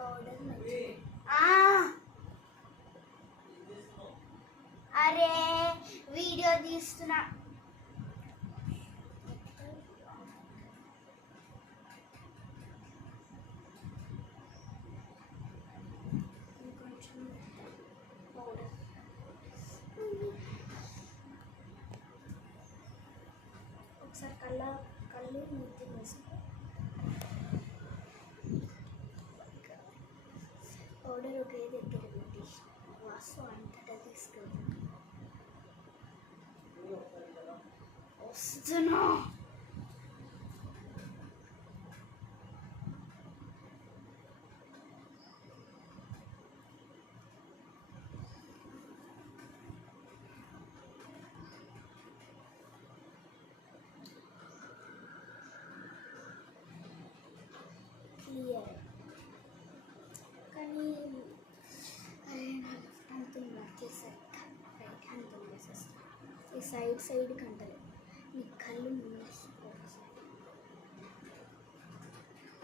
Powder అరే video తీస్తున్నా. ఒకసారి కళ్ళు మూతి వేసుకో. పౌడర్ ఒకే దగ్గర పెట్టేసి వాసు అంతటా తీసుకెళ్తాను. వస్తున్నా. క్లియర్. కానీ అరే నా లెఫ్ట్ హ్యాండ్తో వర్క్ చేశాక రైట్ హ్యాండ్తో వేసేస్తాను. ఈ సైడ్ కంటలే నీ కళ్ళు మూసుకోవాలి.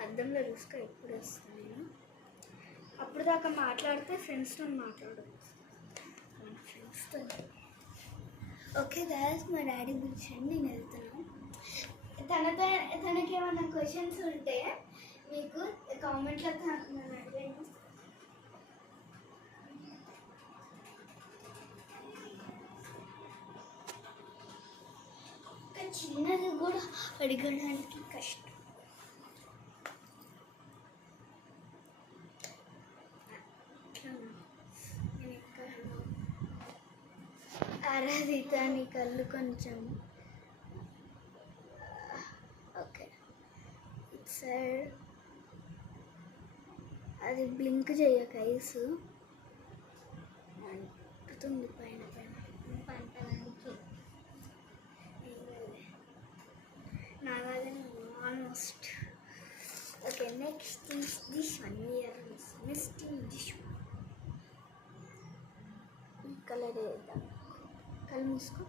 అద్దంలో చూసుకో. ఎప్పుడు వేస్తాను నేను. అప్పుడు దాకా మాట్లాడితే ఫ్రెండ్స్తో మాట్లాడవచ్చు. మన ఫ్రెండ్స్తో. ఓకే గాయ్స్, మా డాడీ పిలిచాడు, నేను వెళ్తున్నాను. తనకి ఏమైనా క్వశ్చన్స్ ఉంటే మీకు కామెంట్లో నన్ను అడగండి. చిన్నది కూడా అడగడానికి కష్టం. ఆరాధిత నీ కళ్ళు కొంచెం ఓకే. సైడ్ అది బ్లింక్ చేయక ఐస్ అంటుతుంది పైన పంటడానికి. Nagarjuna almost okay. Next is this one. We're misting this one. ఈ కలర్ వేద్దాం. కళ్ళు మూసుకో.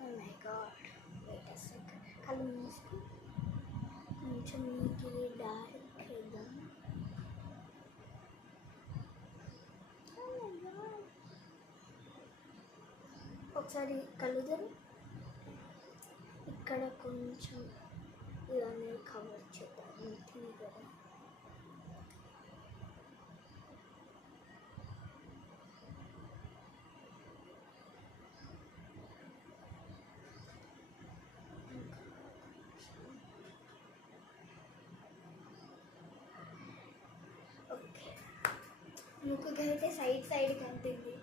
Oh my God, wait a second. కళ్ళు మూసుకో. కొంచెం మీకు డార్క్ వేద్దాం. ఒకసారి కళ్ళు తెరు. ఇక్కడ కొంచెం ఇవన్నీ కవర్ చేద్దాం. ఉంటుంది కదా. ఓకే, ముక్కుకి అయితే సైడ్ కంటుంది.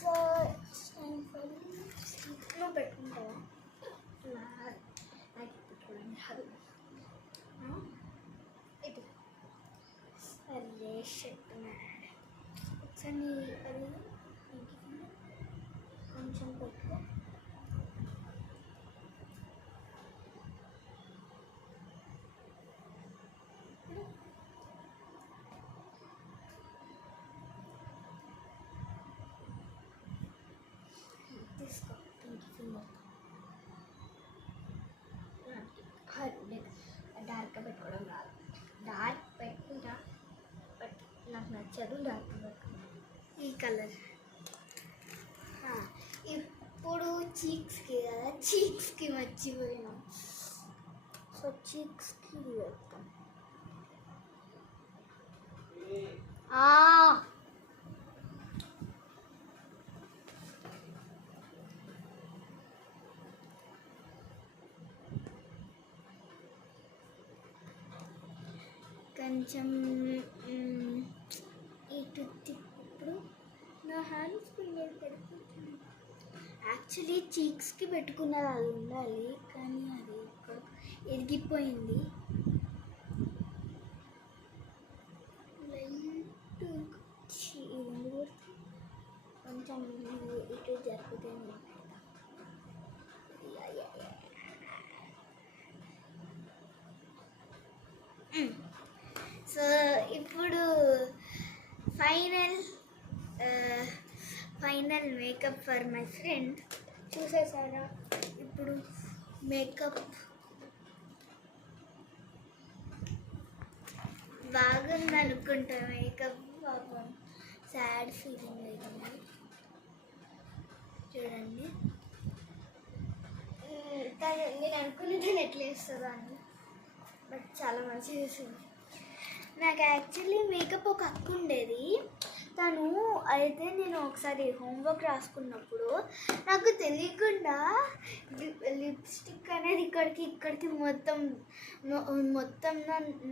సో నువ్వు పెట్టుకుంటావా? నాకు పెట్టుకోవడం కాదు. ఇది అదే షర్ట్ ఒకసారి అది కొంచెం పెట్టుకో. తీసుకో. డార్క్గా పెట్టుకోవడం రాదు. డార్క్ పెట్టుకుంటా, బట్ నాకు నచ్చదు డార్క్ పెట్టుకుంటా. ఈ కలర్ ఇప్పుడు చీక్స్కి కదా, చీక్స్కి మర్చిపోయినాం. సో చీక్స్కి పెడతాం. కొంచెం ఇటు ఇప్పుడు నా హ్యాండ్స్ ఫింగర్ పెట్టుకుంటున్నాను. యాక్చువల్లీ చీక్స్కి పెట్టుకున్నది అది ఉండాలి, కానీ అది ఇక్కడ ఎరిగిపోయింది. లైట్ కొంచెం ఇటు జరిగితే సో ఇప్పుడు final makeup for my friend. చూసేసారా? ఇప్పుడు మేకప్ బాగుంది అనుకుంటా. మేకప్ పాపం సాడ్ ఫీలింగ్ అవుతుంది. చూడండి, కానీ నేను అనుకునేదాన్ని ఎట్లా వేస్తుందో అని, బట్ చాలా మంచిగా వేసింది. నాకు యాక్చువల్లీ మేకప్ ఒక అక్క ఉండేది. తను అయితే నేను ఒకసారి హోంవర్క్ రాసుకున్నప్పుడు నాకు తెలియకుండా లిప్స్టిక్ అనేది ఇక్కడికి మొత్తం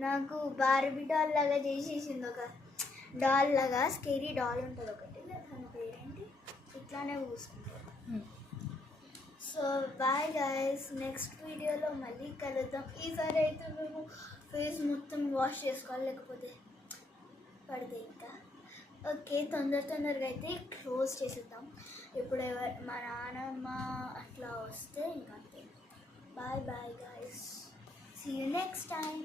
నాకు బార్బీ డాల్ లాగా చేసేసింది. ఒక డాల్ లాగా, స్కేరీ డాల్ ఉంటుంది ఒకటి, తన పేరేంటి, ఇట్లానే పూసుకుంటారు. సో బాయ్ గైస్, నెక్స్ట్ వీడియోలో మళ్ళీ కలుద్దాం. ఈసారి అయితే మేము ఫేస్ మొత్తం వాష్ చేసుకోవాలి, లేకపోతే పడితే ఇంకా. ఓకే, తొందరగా అయితే క్లోజ్ చేసేద్దాం. ఇప్పుడు మా నాన్నమ్మ అట్లా వస్తే ఇంకా అంతే. Bye bye guys, see you next time.